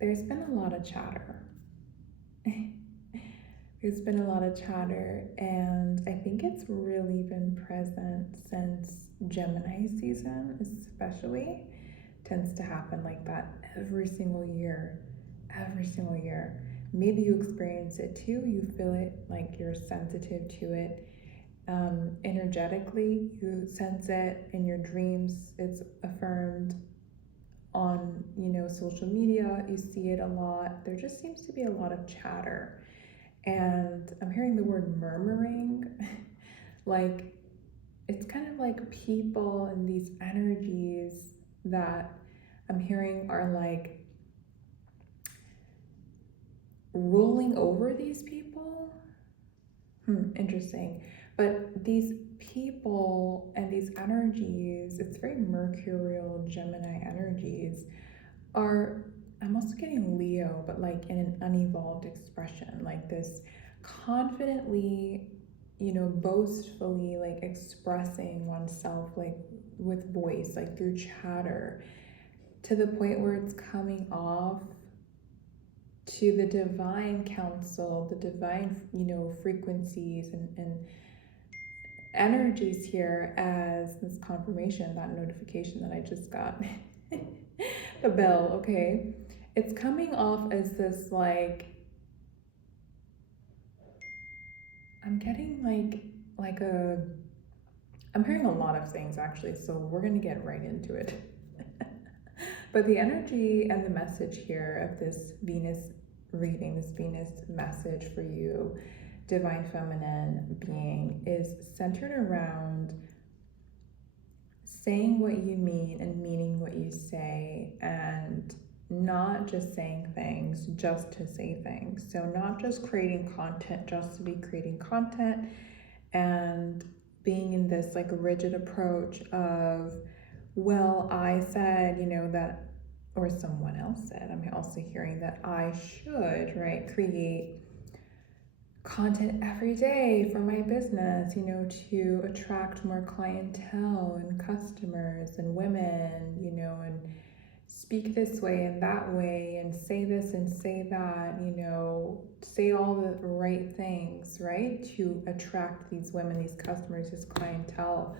there's been a lot of chatter. There's been a lot of chatter, and I think it's really been present since Gemini season, especially. Tends to happen like that every single year. Every single year. Maybe you experience it too. You feel it, like you're sensitive to it. Energetically, you sense it in your dreams. It's affirmed on, social media. You see it a lot. There just seems to be a lot of chatter, and I'm hearing the word murmuring. Like, it's kind of like people and these energies that I'm hearing are like rolling over these people. Interesting. But these people and these energies, it's very mercurial Gemini energies, are, I'm also getting Leo, but like in an unevolved expression, like this confidently, boastfully, like expressing oneself, like with voice, like through chatter, to the point where it's coming off to the divine counsel, the divine, frequencies and energies here as this confirmation, that notification that I just got. The bell, okay? It's coming off as this, like, I'm getting I'm hearing a lot of things actually, so we're gonna get right into it. But the energy and the message here of this Venus reading, this Venus message for you, divine feminine being, is centered around saying what you mean and meaning what you say, and not just saying things just to say things. So not just creating content just to be creating content, and being in this like rigid approach of, well, I said, that, or someone else said. I'm also hearing that I should, right, create content every day for my business, to attract more clientele and customers and women, and speak this way and that way and say this and say that, say all the right things, right, to attract these women, these customers, this clientele.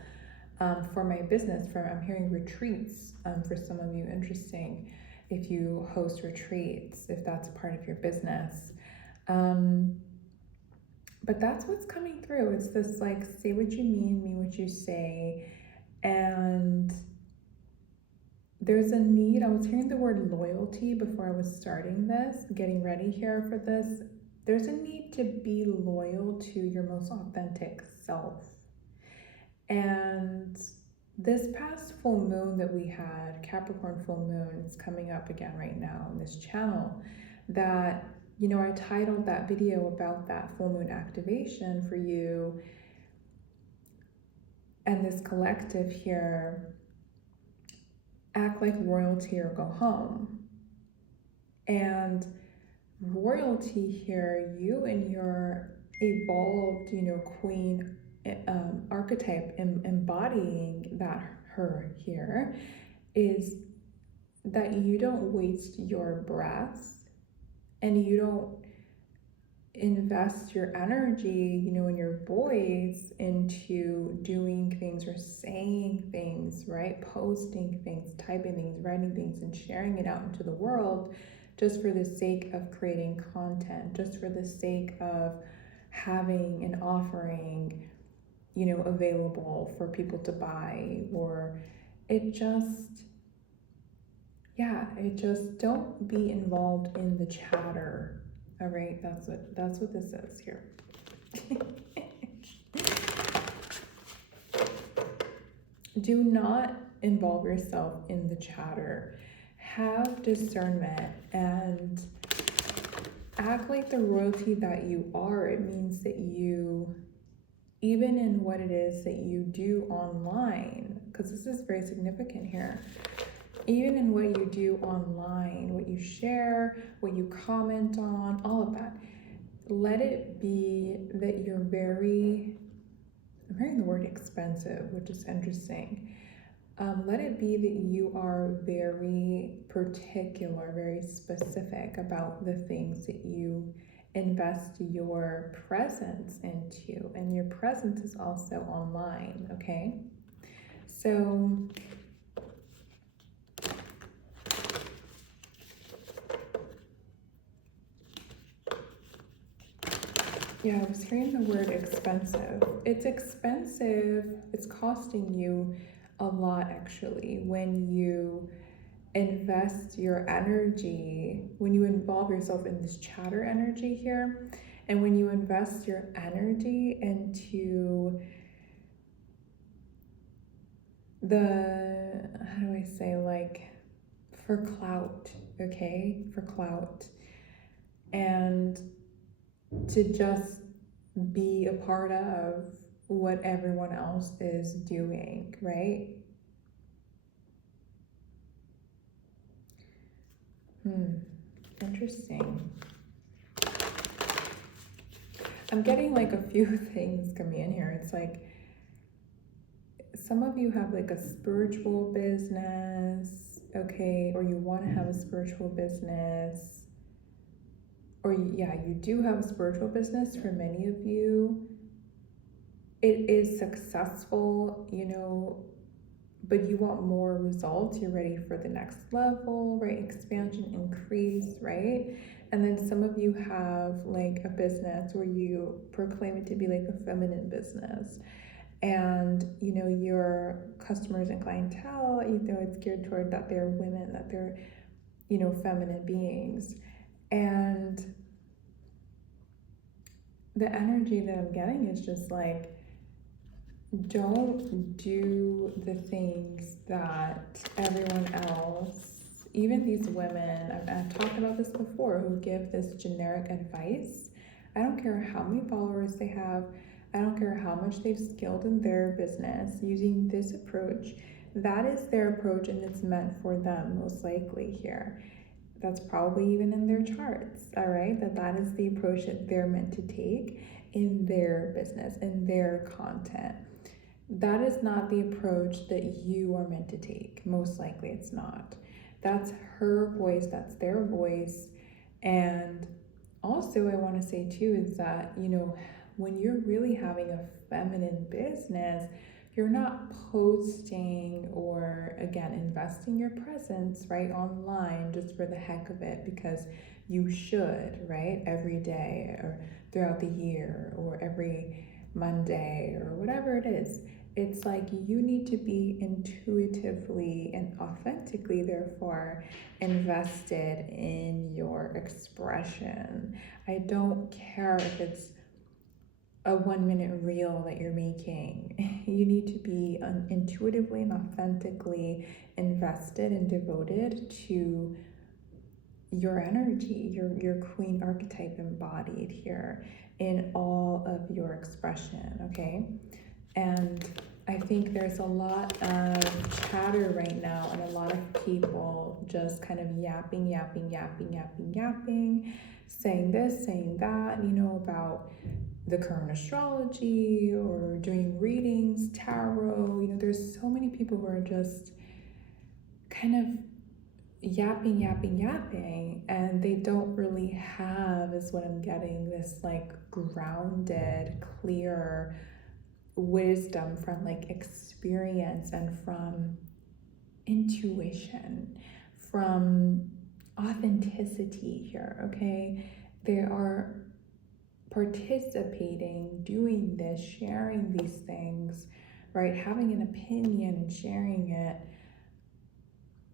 For my business, I'm hearing retreats, for some of you. Interesting if you host retreats, if that's a part of your business. But that's what's coming through. It's this like, say what you mean what you say. And there's a need. I was hearing the word loyalty before I was starting this, getting ready here for this. There's a need to be loyal to your most authentic self. And this past full moon that we had, Capricorn full moon, it's coming up again right now on this channel, that, I titled that video about that full moon activation for you and this collective here, act like royalty or go home. And royalty here, you and your evolved, queen archetype embodying that her here, is that you don't waste your breath and you don't invest your energy, in your voice into doing things or saying things, right? Posting things, typing things, writing things, and sharing it out into the world just for the sake of creating content, just for the sake of having an offering, available for people to buy, or it just don't be involved in the chatter. All right, that's what this says here. Do not involve yourself in the chatter. Have discernment and act like the royalty that you are. It means that you, even in what it is that you do online, because this is very significant here, even in what you do online, what you share, what you comment on, all of that, let it be that you're very, I'm hearing the word expensive, which is interesting. Let it be that you are very very particular, very specific about the things that you invest your presence into. And your presence is also online, okay? So yeah, I was hearing the word expensive. It's expensive. It's costing you a lot, actually, when you invest your energy, when you involve yourself in this chatter energy here, and when you invest your energy into the, how do I say, like, for clout, okay? For clout. And to just be a part of what everyone else is doing, right? Interesting. I'm getting like a few things coming in here. It's like some of you have like a spiritual business, okay, or you want to have a spiritual business, or yeah, you do have a spiritual business. For many of you, it is successful, you know, but you want more results. You're ready for the next level, right? Expansion, increase, right? And then some of you have like a business where you proclaim it to be like a feminine business. And, you know, your customers and clientele, you know, it's geared toward that they're women, that they're, you know, feminine beings. And the energy that I'm getting is just like, don't do the things that everyone else, even these women, I've talked about this before, who give this generic advice. I don't care how many followers they have. I don't care how much they've skilled in their business using this approach. That is their approach, and it's meant for them, most likely here. That's probably even in their charts, all right? That is the approach that they're meant to take in their business, in their content. That is not the approach that you are meant to take. Most likely it's not. That's her voice, that's their voice. And also I want to say too is that, you know, when you're really having a feminine business, you're not posting or, again, investing your presence, right, online just for the heck of it, because you should, right, every day or throughout the year or every Monday or whatever it is. It's like you need to be intuitively and authentically, therefore, invested in your expression. I don't care if it's a 1 minute reel that you're making. You need to be intuitively and authentically invested and devoted to your energy, your queen archetype embodied here in all of your expression, okay? And I think there's a lot of chatter right now and a lot of people just kind of yapping, saying this, saying that, you know, about the current astrology or doing readings, tarot. You know, there's so many people who are just kind of yapping, and they don't really have, is what I'm getting, this like grounded, clear wisdom from like experience and from intuition, from authenticity here, okay? They are participating, doing this, sharing these things, right? Having an opinion and sharing it,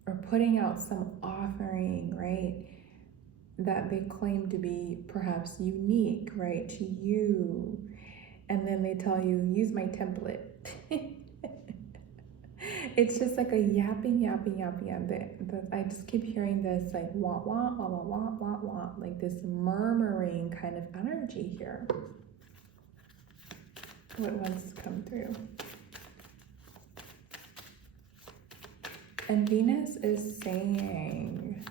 or putting out some offering, right? That they claim to be perhaps unique, right, to you. And then they tell you, use my template. It's just like a yapping. I just keep hearing this like wah, like this murmuring kind of energy here. What wants to come through? And Venus is saying,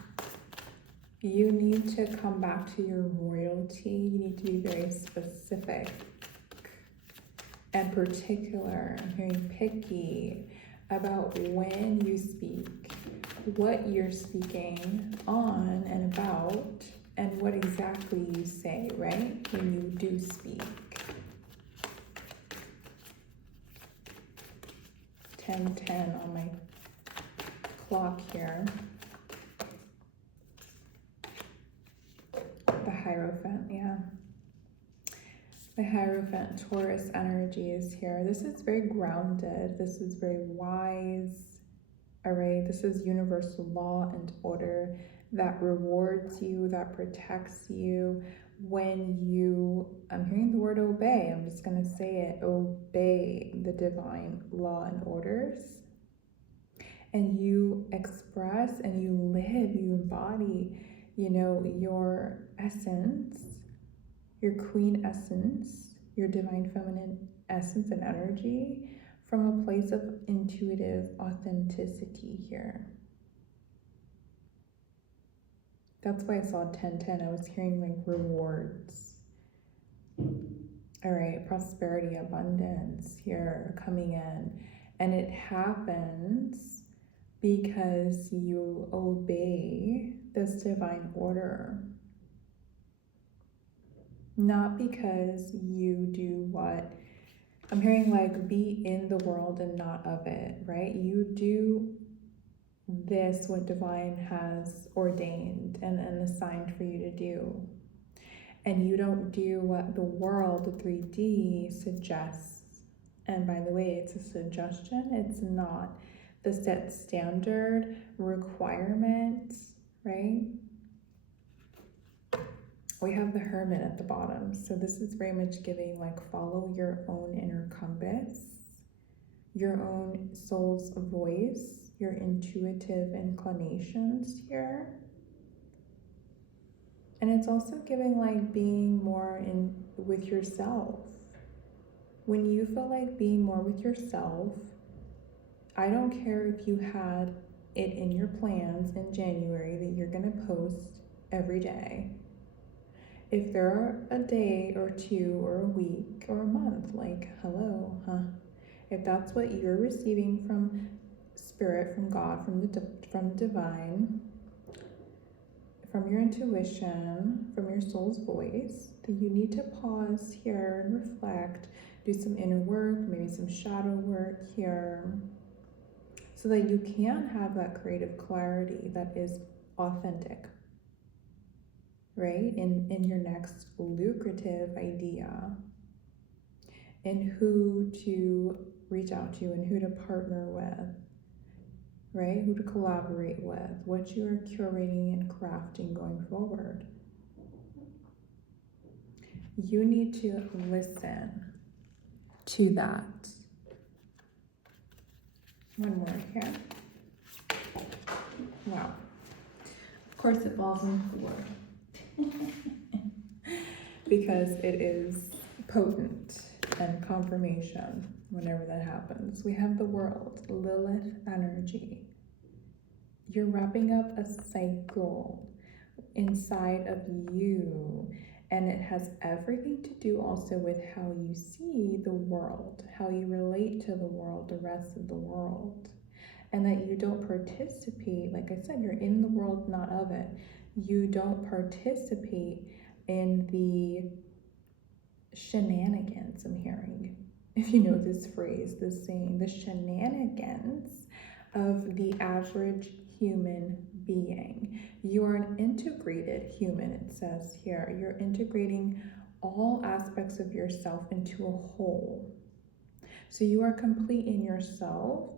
you need to come back to your royalty. You need to be very specific and particular. I'm hearing picky about when you speak, what you're speaking on and about, and what exactly you say, right? When you do speak. 10:10 on my clock here. The Hierophant, yeah. The Hierophant, Taurus energy is here. This is very grounded. This is very wise. All right, this is universal law and order that rewards you, that protects you when you, I'm hearing the word obey. I'm just going to say it, obey the divine law and orders. And you express and you live, you embody, you know, your essence, your queen essence, your divine feminine essence and energy from a place of intuitive authenticity here. That's why I saw 10:10. I was hearing like rewards. All right, prosperity, abundance here coming in. And it happens because you obey this divine order. Not because you do what, I'm hearing like be in the world and not of it, right? You do this, what divine has ordained and assigned for you to do. And you don't do what the world, the 3D, suggests. And by the way, it's a suggestion. It's not the set standard requirement, right? We have the Hermit at the bottom. So this is very much giving like follow your own inner compass, your own soul's voice, your intuitive inclinations here. And it's also giving like being more in with yourself. When you feel like being more with yourself, I don't care if you had it in your plans in January that you're gonna post every day. If there are a day or two or a week or a month, like hello, huh? If that's what you're receiving from spirit, from God, from divine, from your intuition, from your soul's voice, then you need to pause here and reflect, do some inner work, maybe some shadow work here, so that you can have that creative clarity that is authentic, right? In your next lucrative idea, in who to reach out to and who to partner with, right? Who to collaborate with, what you are curating and crafting going forward. You need to listen to that. One more here. Wow. Of course it falls on the floor. Because it is potent and confirmation whenever that happens. We have the World, Lilith energy. You're wrapping up a cycle inside of you, and it has everything to do also with how you see the world, how you relate to the world, the rest of the world, and that you don't participate, like I said, you're in the world, not of it. You don't participate in the shenanigans, I'm hearing, if you know this phrase, this saying, the shenanigans of the average human being. You are an integrated human, it says here. You're integrating all aspects of yourself into a whole. So you are complete in yourself,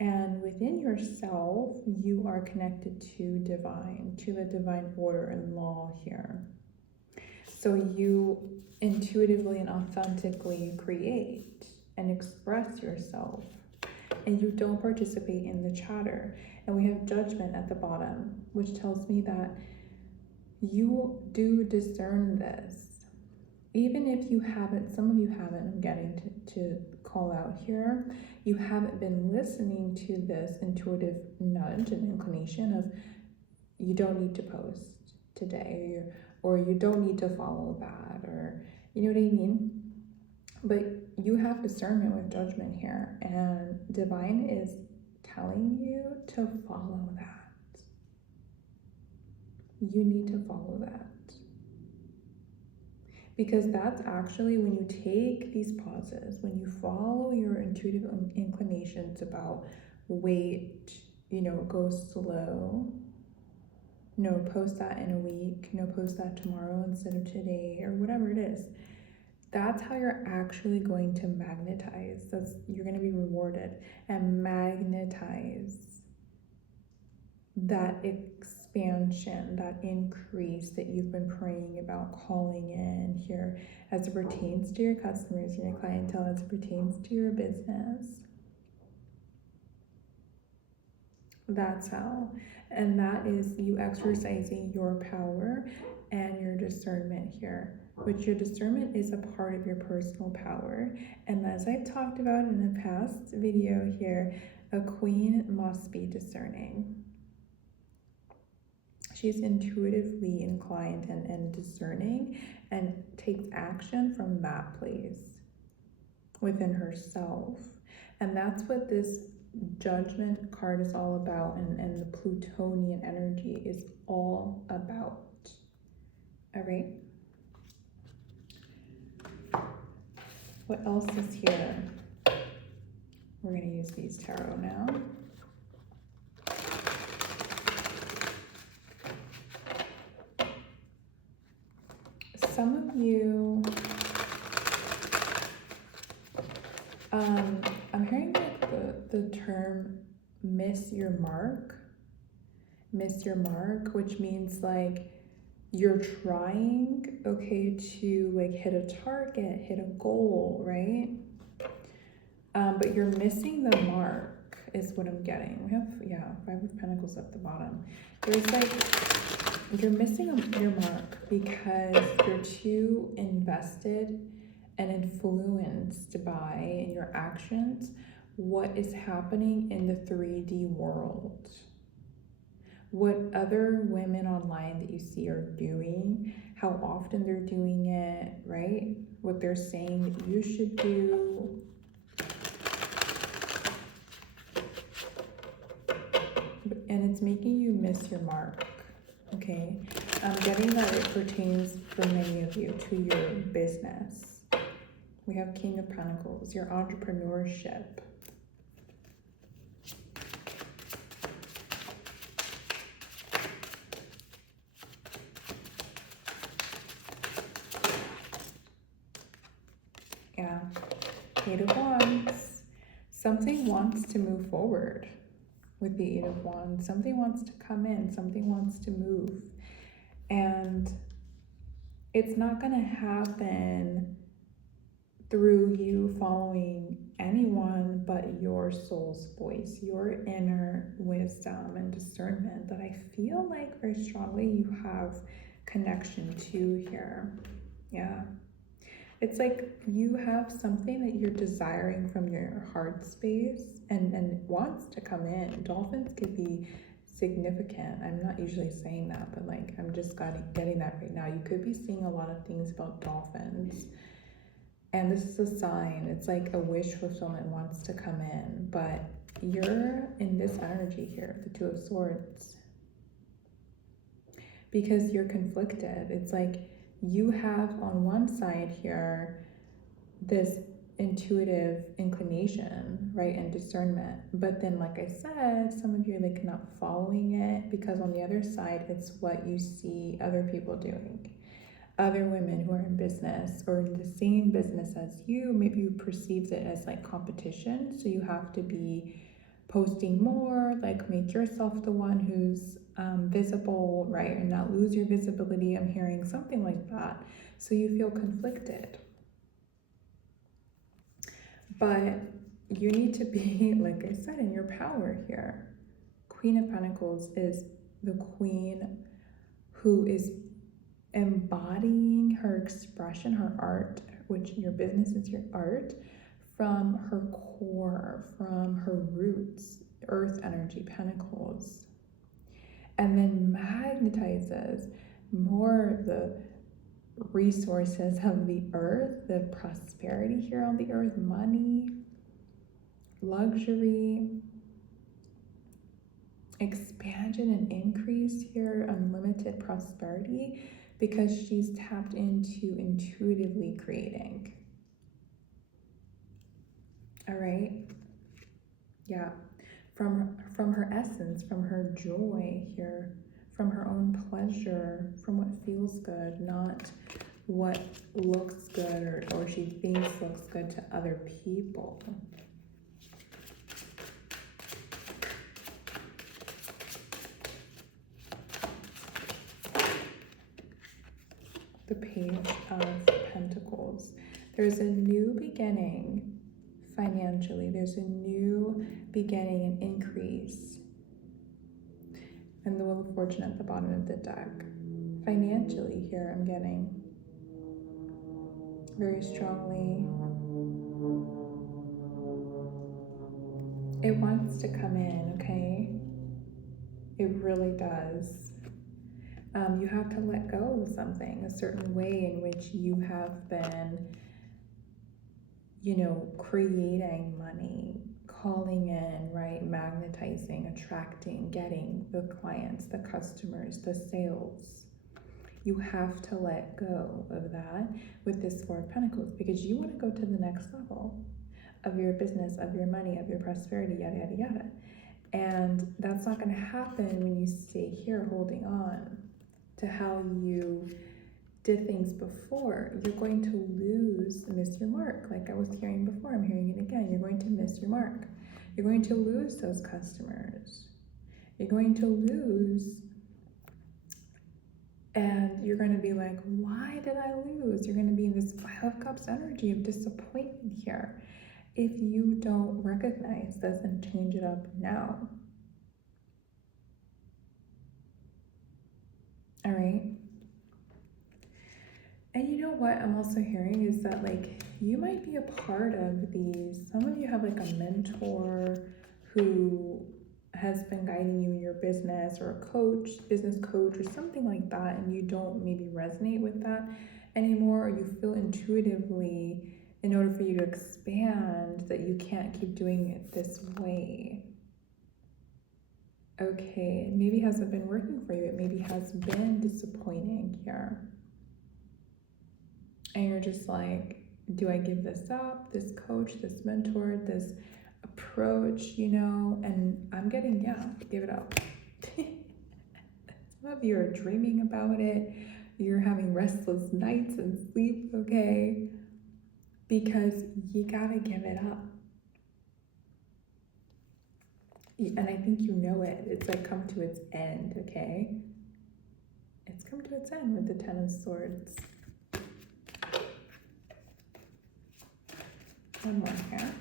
and within yourself, you are connected to divine, to the divine order and law here. So you intuitively and authentically create and express yourself, and you don't participate in the chatter. And we have Judgment at the bottom, which tells me that you do discern this. Even if you haven't, some of you haven't, I'm getting to call out here, you haven't been listening to this intuitive nudge and inclination of you don't need to post today, or you don't need to follow that, or you know what I mean? But you have discernment with Judgment here, and divine is telling you to follow that. you need to follow that. Because that's actually when you take these pauses, when you follow your intuitive inclinations about wait, go slow, post that in a week, post that tomorrow instead of today, or whatever it is. That's how you're actually going to magnetize. You're going to be rewarded and magnetize that expansion, that increase that you've been praying about calling in here as it pertains to your customers and your clientele, as it pertains to your business. That's how. And that is you exercising your power and your discernment here, which your discernment is a part of your personal power. And as I've talked about in a past video here, a queen must be discerning. She's intuitively inclined and discerning and takes action from that place within herself. And that's what this Judgment card is all about, and the Plutonian energy is all about. All right. What else is here? We're going to use these tarot now. Some of you, I'm hearing like the term miss your mark, which means like you're trying, okay, to like hit a target, hit a goal, right? But you're missing the mark is what I'm getting. We have, 5 of Pentacles at the bottom. There's like, you're missing your mark because you're too invested and influenced by, in your actions, what is happening in the 3D world. What other women online that you see are doing, how often they're doing it, right? What they're saying that you should do. And it's making you miss your mark, okay? I'm getting that it pertains for many of you to your business. We have King of Pentacles, your entrepreneurship. Yeah, 8 of Wands. Something wants to move forward with the 8 of Wands. Something wants to come in. Something wants to move. And it's not going to happen through you following anyone but your soul's voice, your inner wisdom and discernment that I feel like very strongly you have connection to here. Yeah. It's like you have something that you're desiring from your heart space and wants to come in. Dolphins could be significant. I'm not usually saying that, but like I'm just getting that right now. You could be seeing a lot of things about dolphins. And this is a sign. It's like a wish fulfillment wants to come in. But you're in this energy here, the 2 of Swords. Because you're conflicted. It's like you have on one side here this intuitive inclination, right, and discernment. But then, like I said, some of you are like not following it because on the other side, it's what you see other people doing. Other women who are in business or in the same business as you, maybe you perceive it as like competition. So you have to be posting more, like make yourself the one who's visible, right? And not lose your visibility. I'm hearing something like that. So you feel conflicted. But you need to be, like I said, in your power here. Queen of Pentacles is the queen who is embodying her expression, her art, which your business is your art, from her core, from her roots, earth energy, pentacles, and then magnetizes more of the resources of the earth, the prosperity here on the earth, money, luxury, expansion and increase here, unlimited prosperity, because she's tapped into intuitively creating. All right? Yeah. From her essence, from her joy here, from her own pleasure, from what feels good, not what looks good or she thinks looks good to other people. The Page of Pentacles. There's a new beginning financially. There's a new beginning and increase. And the Wheel of Fortune at the bottom of the deck. Financially here, I'm getting very strongly. It wants to come in, okay? It really does. You have to let go of something, a certain way in which you have been, creating money, calling in, right? Magnetizing, attracting, getting the clients, the customers, the sales. You have to let go of that with this Four of Pentacles because you want to go to the next level of your business, of your money, of your prosperity, yada, yada, yada. And that's not going to happen when you stay here holding on to how you did things before. You're going to miss your mark. Like I was hearing before, I'm hearing it again. You're going to miss your mark. You're going to lose those customers. You're going to lose, and you're going to be like, why did I lose? You're going to be in this Five of Cups energy of disappointment here if you don't recognize this and change it up now. All right. And you know what I'm also hearing is that like you might be a part of these. Some of you have like a mentor who has been guiding you in your business, or a coach, business coach or something like that, and you don't maybe resonate with that anymore, or you feel intuitively in order for you to expand that you can't keep doing it this way. Okay, it maybe hasn't been working for you. It maybe has been disappointing here. And you're just like, do I give this up, this coach, this mentor, this approach, and I'm getting, yeah, give it up. Some of you are dreaming about it. You're having restless nights and sleep, okay? Because you gotta give it up. And I think you know it. It's like come to its end, okay? It's come to its end with the Ten of Swords. One more here.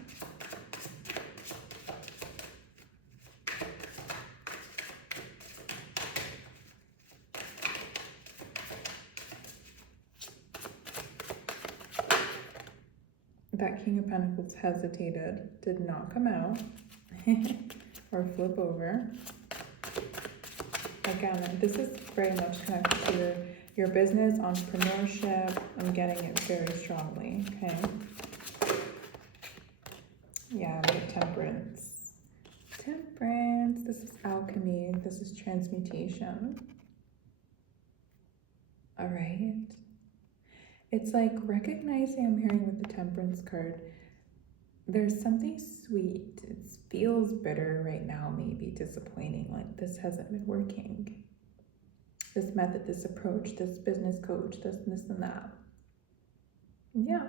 That King of Pentacles hesitated, did not come out or flip over. Again, this is very much connected to your business, entrepreneurship. I'm getting it very strongly, okay? Yeah, we have Temperance. Temperance, this is alchemy, this is transmutation. All right. It's like recognizing, I'm hearing with the Temperance card, there's something sweet. It feels bitter right now, maybe disappointing, like this hasn't been working. This method, this approach, this business coach, this and that. Yeah.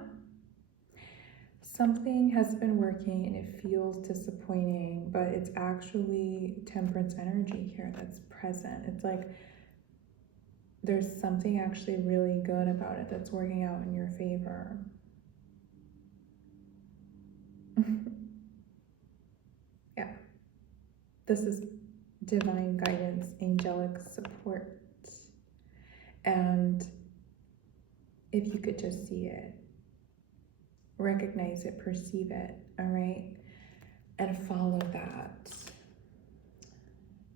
Something has been working and it feels disappointing, but it's actually Temperance energy here that's present. It's like there's something actually really good about it that's working out in your favor. Yeah. This is divine guidance, angelic support. And if you could just see it, recognize it, perceive it, all right? And follow that.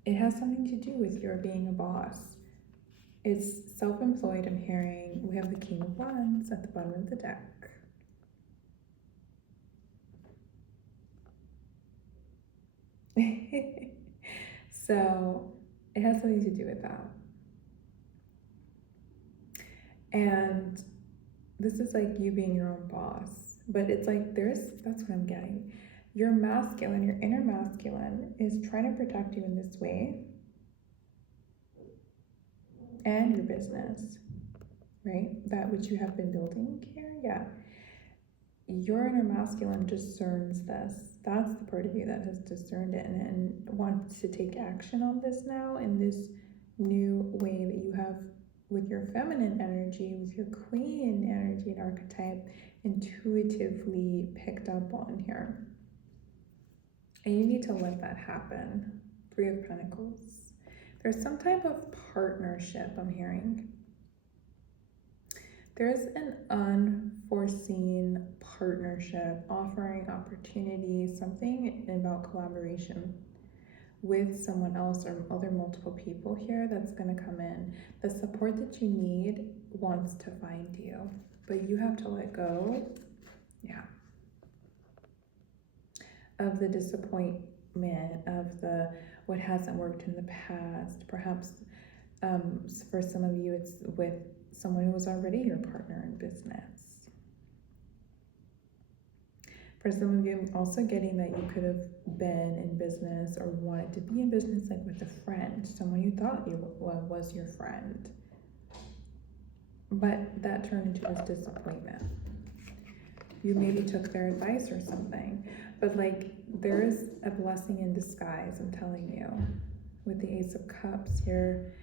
It has something to do with your being a boss. It's self-employed, I'm hearing. We have the King of Wands at the bottom of the deck. So it has something to do with that. And this is like you being your own boss, but it's like that's what I'm getting. Your masculine, your inner masculine is trying to protect you in this way, and your business, right? That which you have been building here, yeah. Your inner masculine discerns this. That's the part of you that has discerned it and wants to take action on this now in this new way that you have with your feminine energy, with your queen energy and archetype intuitively picked up on here. And you need to let that happen. 3 of Pentacles. There's some type of partnership I'm hearing. There's an unforeseen partnership offering opportunities, something about collaboration with someone else or other multiple people here that's going to come in. The support that you need wants to find you, but you have to let go, of the disappointment, of the what hasn't worked in the past. Perhaps for some of you, it's with someone who was already your partner in business. For some of you, I'm also getting that you could have been in business or wanted to be in business like with a friend, someone you thought was your friend. But that turned into this disappointment. You maybe took their advice or something. But like, there is a blessing in disguise, I'm telling you. With the Ace of Cups here,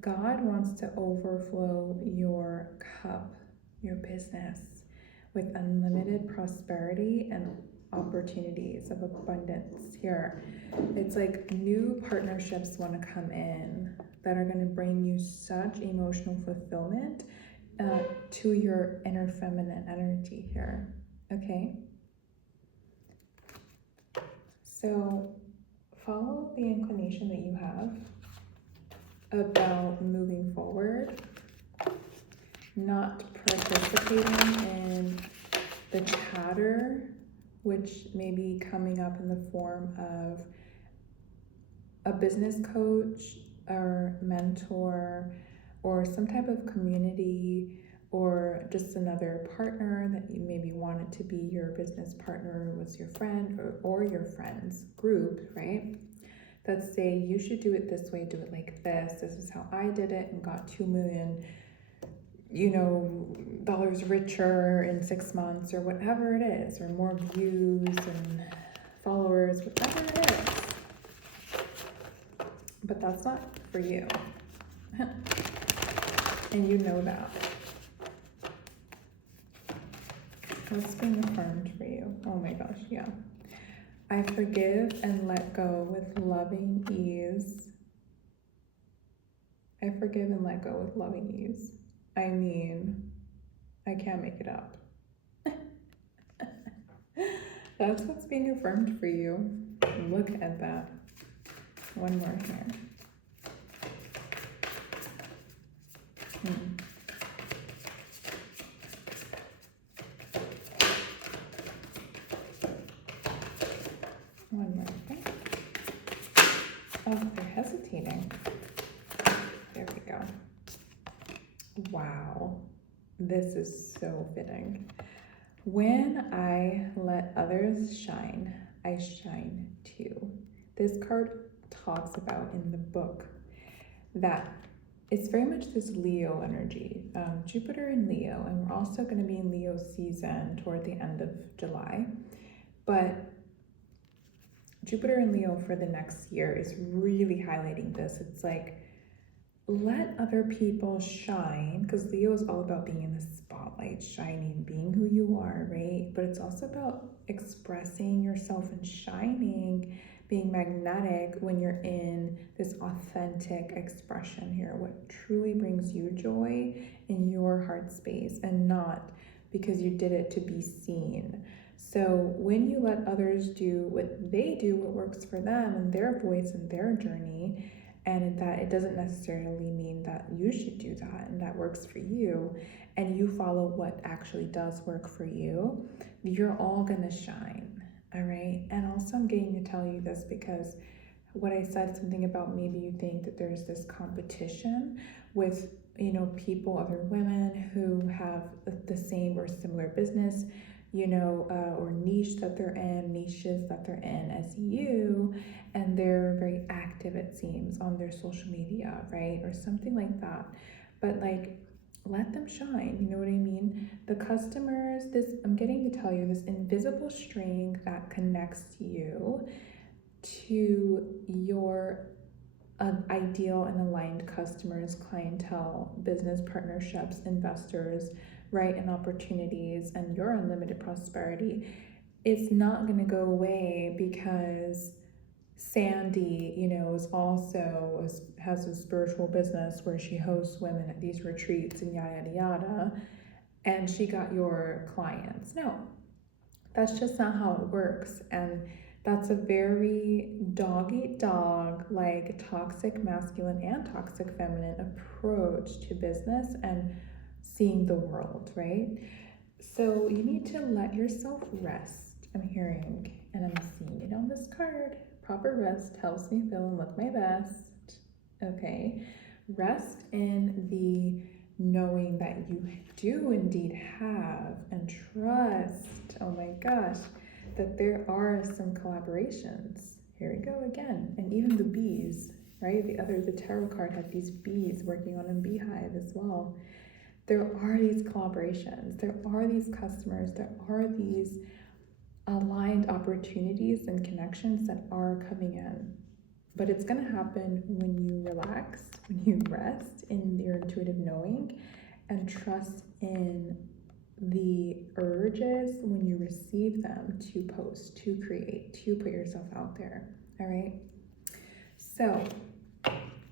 God wants to overflow your cup, your business, with unlimited prosperity and opportunities of abundance here. It's like new partnerships want to come in that are going to bring you such emotional fulfillment to your inner feminine energy here, okay? So follow the inclination that you have about moving forward, not participating in the chatter, which may be coming up in the form of a business coach or mentor or some type of community, or just another partner that you maybe wanted to be your business partner, was your friend or your friends group, right? That say, you should do it this way, do it like this. This is how I did it and got 2 million, dollars richer in 6 months, or whatever it is, or more views and followers, whatever it is. But that's not for you. And you know that. What's being affirmed for you? Oh my gosh, yeah. I forgive and let go with loving ease. I forgive and let go with loving ease. I mean, I can't make it up. That's what's being affirmed for you. Look at that. One more here. One more thing. Oh, they're hesitating. There we go. Wow. This is so fitting. When I let others shine, I shine too. This card talks about in the book that it's very much this Leo energy, Jupiter in Leo, and we're also going to be in Leo season toward the end of July. But Jupiter in Leo for the next year is really highlighting this. It's like, let other people shine, because Leo is all about being in the spotlight, shining, being who you are, right? But it's also about expressing yourself and shining, being magnetic when you're in this authentic expression here, what truly brings you joy in your heart space, and not because you did it to be seen. So when you let others do what they do, what works for them and their voice and their journey, and that it doesn't necessarily mean that you should do that and that works for you, and you follow what actually does work for you, you're all gonna shine, all right? And also I'm getting to tell you this because what I said, something about maybe you think that there's this competition with, people, other women who have the same or similar business, or niches that they're in as you, and they're very active, it seems, on their social media, right? Or something like that. But like, let them shine, you know what I mean? The customers, I'm getting to tell you, this invisible string that connects you to your ideal and aligned customers, clientele, business partnerships, investors, right, and opportunities, and your unlimited prosperity, it's not going to go away because Sandy, has a spiritual business where she hosts women at these retreats and yada yada yada, and she got your clients. No, that's just not how it works. And that's a very dog eat dog, like toxic masculine and toxic feminine approach to business and seeing the world, right? So you need to let yourself rest. I'm hearing and I'm seeing it on this card. Proper rest helps me feel and look my best. Okay. Rest in the knowing that you do indeed have, and trust, oh my gosh, that there are some collaborations. Here we go again. And even the bees, right? The tarot card had these bees working on a beehive as well. There are these collaborations, there are these customers, there are these aligned opportunities and connections that are coming in. But it's going to happen when you relax, when you rest in your intuitive knowing, and trust in the urges when you receive them to post, to create, to put yourself out there. All right. So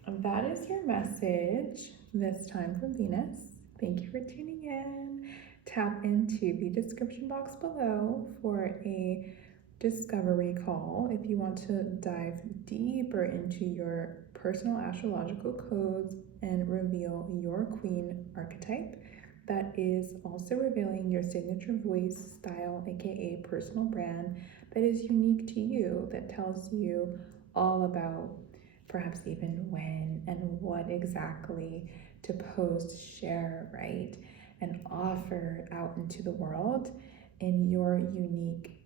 that is your message this time from Venus. Thank you for tuning in. Tap into the description box below for a discovery call if you want to dive deeper into your personal astrological codes and reveal your queen archetype. That is also revealing your signature voice, style, aka personal brand that is unique to you, that tells you all about perhaps even when and what exactly to post, share, right, and offer out into the world in your unique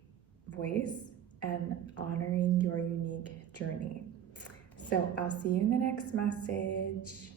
voice and honoring your unique journey. So I'll see you in the next message.